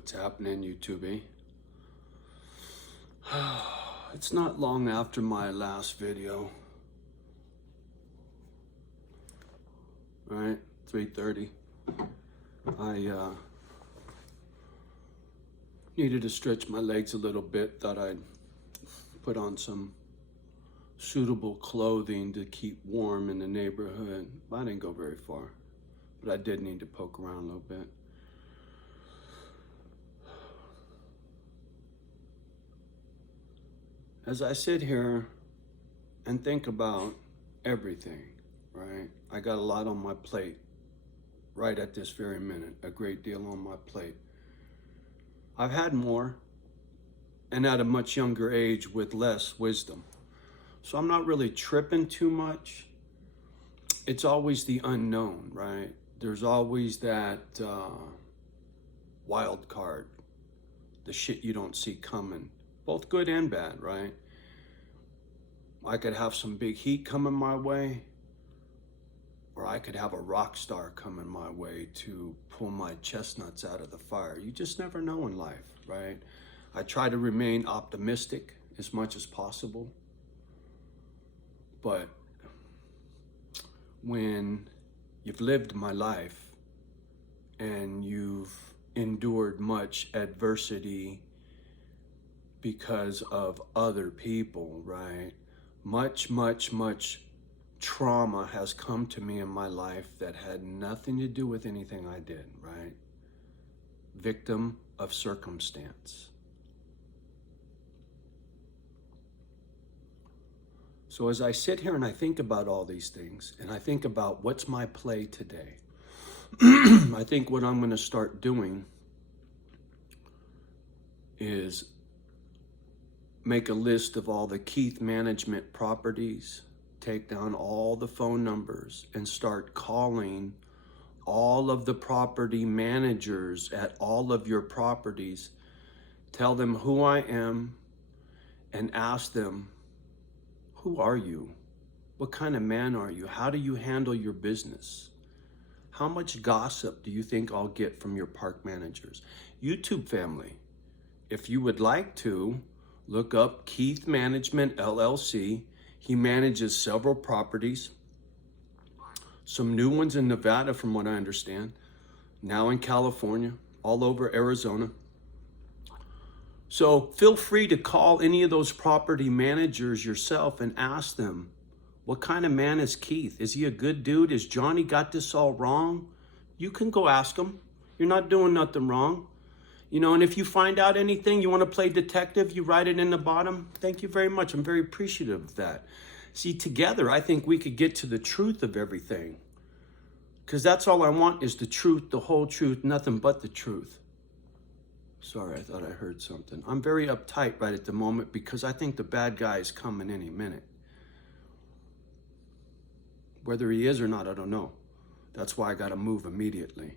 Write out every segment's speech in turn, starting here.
What's happening, YouTube? It's not long after my last video. Right, 3:30. I needed to stretch my legs a little bit. Thought I'd put on some suitable clothing to keep warm in the neighborhood. I didn't go very far, but I did need to poke around a little bit. As I sit here and think about everything, right? I got a lot on my plate right at this very minute, a great deal on my plate. I've had more, and at a much younger age with less wisdom. So I'm not really tripping too much. It's always the unknown, right? There's always that wild card, the shit you don't see coming, both good and bad, right? I could have some big heat coming my way, or I could have a rock star coming my way to pull my chestnuts out of the fire. You just never know in life, right? I try to remain optimistic as much as possible, but when you've lived my life and you've endured much adversity because of other people, right? Much trauma has come to me in my life that had nothing to do with anything I did, right? Victim of circumstance. So as I sit here and I think about all these things, and I think about what's my play today, I think what I'm going to start doing is make a list of all the Keith Management properties, take down all the phone numbers, and start calling all of the property managers at all of your properties. Tell them who I am and ask them, who are you? What kind of man are you? How do you handle your business? How much gossip do you think I'll get from your park managers? YouTube family, if you would like to, look up Keith Management LLC. He manages several properties, some new ones in Nevada from what I understand, now in California, all over Arizona. So feel free to call any of those property managers yourself and ask them, what kind of man is Keith? Is he a good dude? Is Johnny got this all wrong? You can go ask him. You're not doing nothing wrong. You know, and if you find out anything, you want to play detective, you write it in the bottom. Thank you very much. I'm very appreciative of that. See, together, I think we could get to the truth of everything. Because that's all I want is the truth, the whole truth, nothing but the truth. Sorry, I thought I heard something. I'm very uptight right at the moment because I think the bad guy is coming any minute. Whether he is or not, I don't know. That's why I got to move immediately.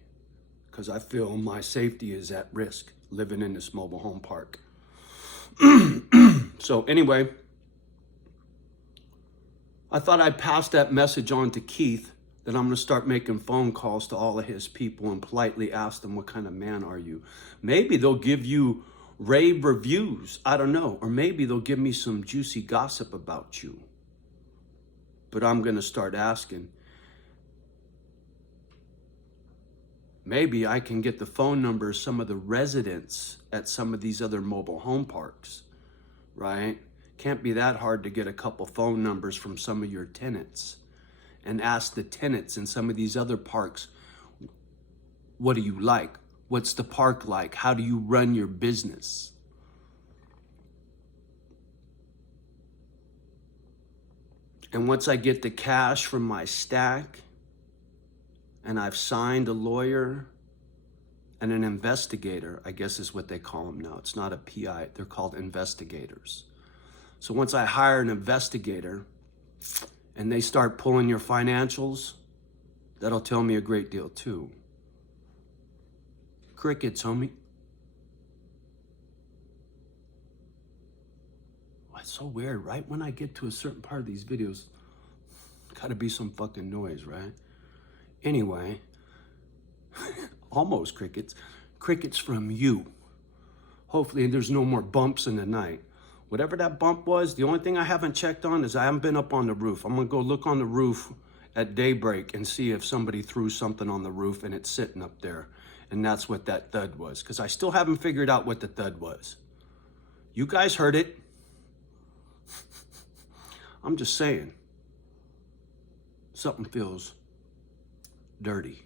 Because I feel my safety is at risk living in this mobile home park. So anyway, I thought I'd pass that message on to Keith that I'm going to start making phone calls to all of his people and politely ask them, what kind of man are you? Maybe they'll give you rave reviews. I don't know. Or maybe they'll give me some juicy gossip about you. But I'm going to start asking. Maybe I can get the phone numbers of some of the residents at some of these other mobile home parks, right? Can't be that hard to get a couple phone numbers from some of your tenants and ask the tenants in some of these other parks, what do you like? What's the park like? How do you run your business? And once I get the cash from my stack, and I've signed a lawyer and an investigator, I guess is what they call them now. It's not a PI, they're called investigators. So once I hire an investigator and they start pulling your financials, that'll tell me a great deal too. Crickets, homie. Oh, it's so weird, right? When I get to a certain part of these videos, gotta be some fucking noise, right? Anyway, almost crickets. crickets from you. Hopefully there's no more bumps in the night. Whatever that bump was, the only thing I haven't checked on is I haven't been up on the roof. I'm gonna go look on the roof at daybreak and see if somebody threw something on the roof and it's sitting up there. And that's what that thud was, because I still haven't figured out what the thud was. You guys heard it. I'm just saying, something feels dirty.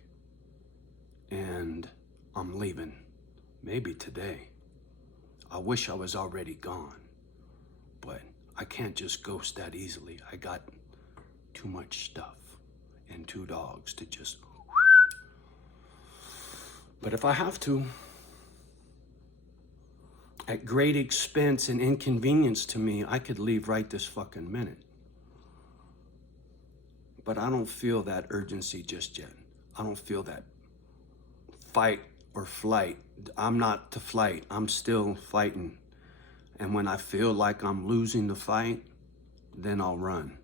And I'm leaving, maybe today. I wish I was already gone, but I can't just ghost that easily. I got too much stuff and 2 dogs to just... But if I have to, at great expense and inconvenience to me, I could leave right this fucking minute. But I don't feel that urgency just yet. I don't feel that fight or flight. I'm not to flight. I'm still fighting. And when I feel like I'm losing the fight, then I'll run.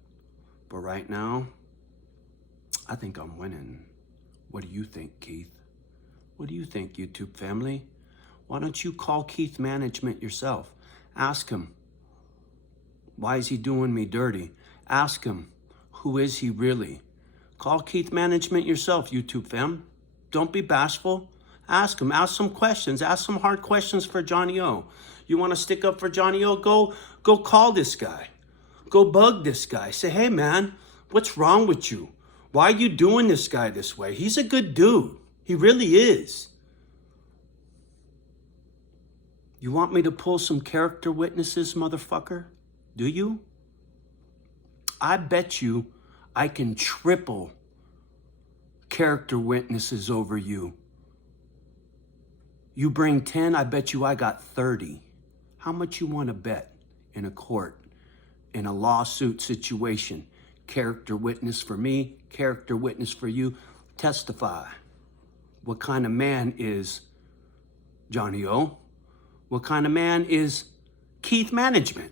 But right now, I think I'm winning. What do you think, Keith? What do you think, YouTube family? Why don't you call Keith Management yourself? Ask him, why is he doing me dirty? Ask him, who is he really? Call Keith Management yourself, YouTube fam. Don't be bashful. Ask him, ask some questions, ask some hard questions for Johnny O. You want to stick up for Johnny O? Go call this guy. Go bug this guy. Say, hey man, what's wrong with you? Why are you doing this guy this way? He's a good dude. He really is. You want me to pull some character witnesses, motherfucker? Do you? I bet you I can triple character witnesses over you. You bring 10, I bet you I got 30. How much you want to bet in a court, in a lawsuit situation? Character witness for me, character witness for you. Testify. What kind of man is Johnny O? What kind of man is Keith Management?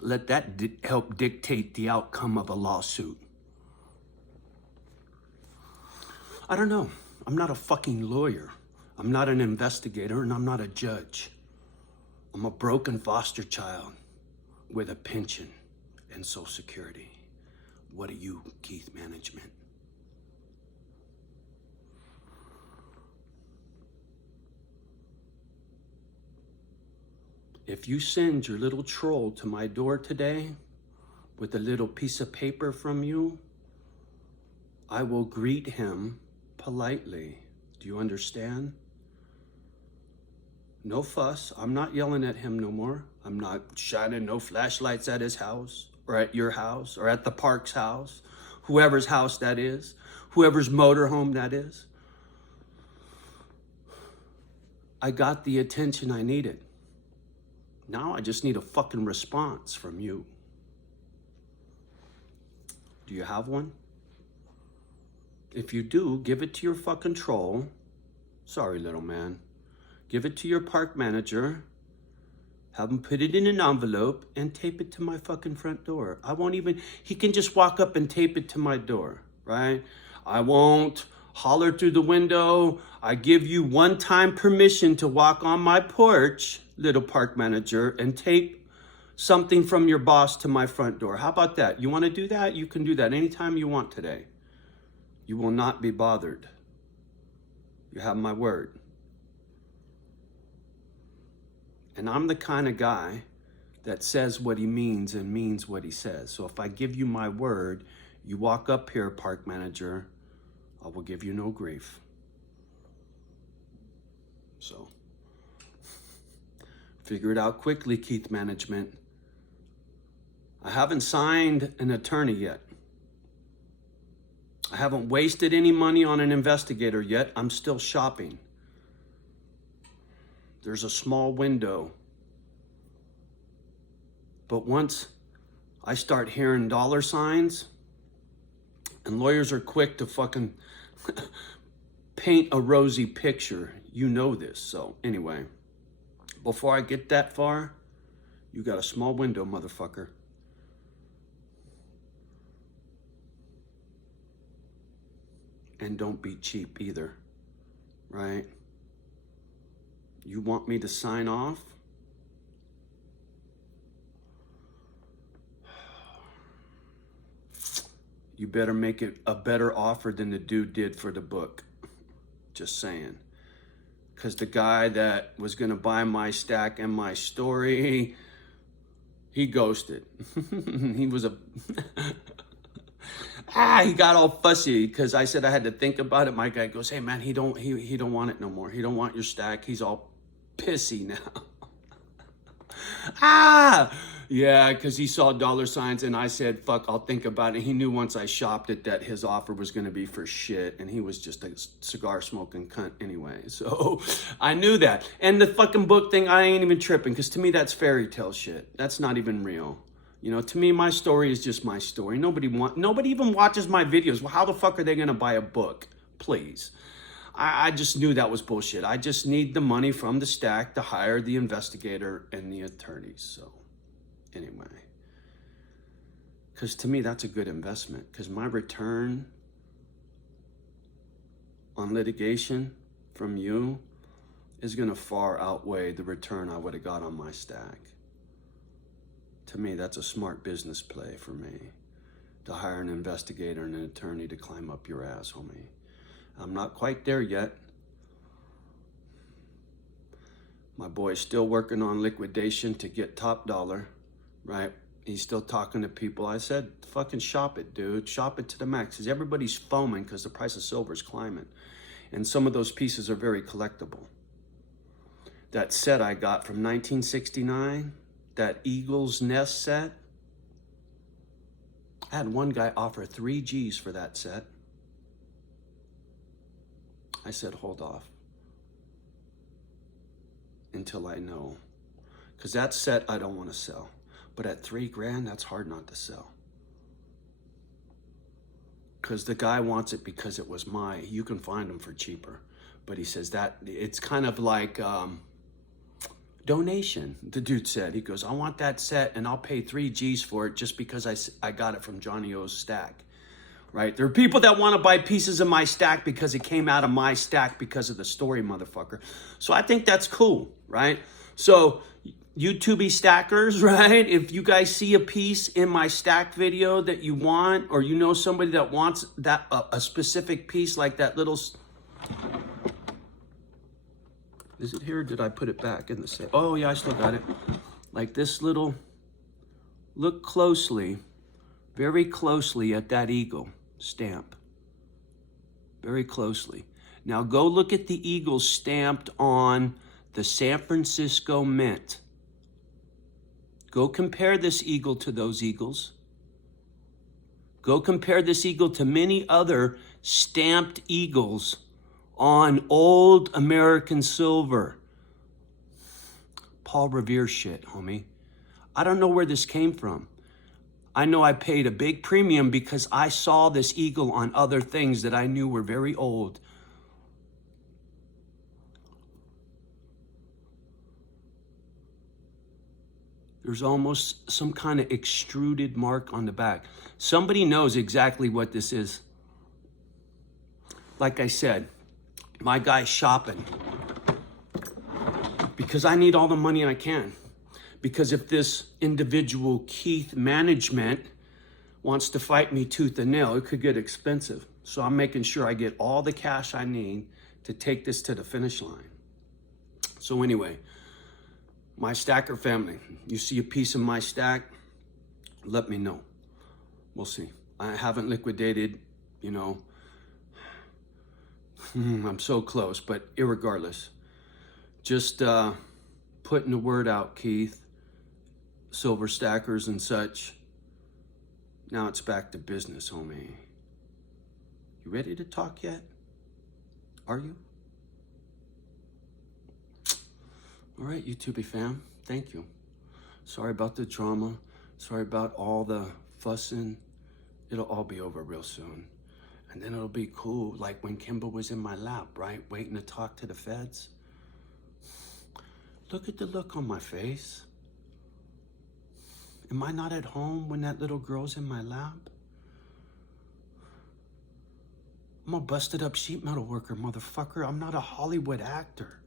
Let that help dictate the outcome of a lawsuit. I don't know. I'm not a fucking lawyer. I'm not an investigator, and I'm not a judge. I'm a broken foster child with a pension and Social Security. What are you, Keith Management? If you send your little troll to my door today with a little piece of paper from you, I will greet him politely. Do you understand? No fuss. I'm not yelling at him no more. I'm not shining no flashlights at his house or at your house or at the park's house, whoever's house that is, whoever's motorhome that is. I got the attention I needed. Now I just need a fucking response from you. Do you have one? If you do, give it to your fucking troll. Sorry, little man. Give it to your park manager. Have him put it in an envelope and tape it to my fucking front door. I won't even, he can just walk up and tape it to my door, right? I won't holler through the window. I give you one-time permission to walk on my porch, little park manager, and tape something from your boss to my front door. How about that? You want to do that? You can do that anytime you want today. You will not be bothered. You have my word. And I'm the kind of guy that says what he means and means what he says. So if I give you my word, you walk up here, park manager, I will give you no grief. So, figure it out quickly, Keith Management. I haven't signed an attorney yet. I haven't wasted any money on an investigator yet. I'm still shopping. There's a small window. But once I start hearing dollar signs, and lawyers are quick to fucking paint a rosy picture. You know this. So anyway, before I get that far, you got a small window, motherfucker. And don't be cheap either. right? You want me to sign off? You better make it a better offer than the dude did for the book. Just saying. Because the guy that was going to buy my stack and my story, he ghosted. He was a... he got all fussy because I said I had to think about it. My guy goes, hey man, he don't want it no more. He don't want your stack. He's all pissy now. Yeah, because he saw dollar signs and I said, fuck, I'll think about it. He knew once I shopped it that his offer was going to be for shit, and he was just a cigar smoking cunt anyway. So I knew that. And the fucking book thing, I ain't even tripping, because to me that's fairy tale shit. That's not even real. You know, to me, my story is just my story. Nobody even watches my videos. Well, how the fuck are they going to buy a book? Please. I just knew that was bullshit. I just need the money from the stack to hire the investigator and the attorneys. So anyway, because to me, that's a good investment, because my return on litigation from you is going to far outweigh the return I would have got on my stack. To me, that's a smart business play for me, to hire an investigator and an attorney to climb up your ass, homie. I'm not quite there yet. My boy's still working on liquidation to get top dollar, right? He's still talking to people. I said, fucking shop it, dude. Shop it to the max. Because everybody's foaming because the price of silver is climbing. And some of those pieces are very collectible. That set I got from 1969, that Eagle's Nest set, I had one guy offer 3 G's for that set. I said, hold off until I know. Because that set I don't want to sell. But at $3 grand, that's hard not to sell. Because the guy wants it because it was you can find them for cheaper. But he says that it's kind of like donation, the dude said. He goes, I want that set and I'll pay 3 G's for it just because I got it from Johnny O's stack. Right? There are people that want to buy pieces of my stack because it came out of my stack because of the story, motherfucker. So I think that's cool, right? So YouTubey stackers, right? If you guys see a piece in my stack video that you want, or you know somebody that wants that a specific piece, like that little... Is it here or did I put it back in the set? Oh yeah, I still got it. Like this little... Look closely, very closely at that eagle stamp. Very closely. Now go look at the eagle stamped on the San Francisco Mint. Go compare this eagle to those eagles. Go compare this eagle to many other stamped eagles on old American silver. Paul Revere shit, homie. I don't know where this came from. I know I paid a big premium because I saw this eagle on other things that I knew were very old. There's almost some kind of extruded mark on the back. Somebody knows exactly what this is. Like I said, my guy's shopping because I need all the money I can. Because if this individual, Keith Management, wants to fight me tooth and nail, it could get expensive. So I'm making sure I get all the cash I need to take this to the finish line. So anyway, my stacker family, you see a piece of my stack, let me know. We'll see. I haven't liquidated, you know. I'm so close, but irregardless, just putting the word out, Keith, silver stackers and such. Now it's back to business, homie. You ready to talk yet? Are you? All right, YouTubey fam, thank you. Sorry about the drama. Sorry about all the fussing. It'll all be over real soon. And then it'll be cool, like when Kimba was in my lap, right? Waiting to talk to the feds. Look at the look on my face. Am I not at home when that little girl's in my lap? I'm a busted up sheet metal worker, motherfucker. I'm not a Hollywood actor.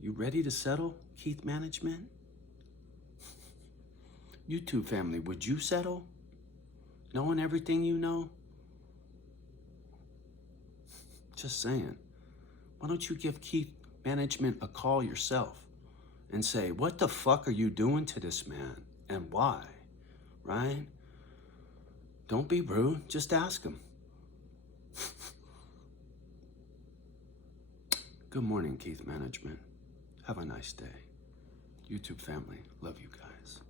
You ready to settle, Keith Management? YouTube family, would you settle? Knowing everything you know? Just saying. Why don't you give Keith Management a call yourself and say, what the fuck are you doing to this man and why, right? Don't be rude, just ask him. Good morning, Keith Management. Have a nice day. YouTube family, love you guys.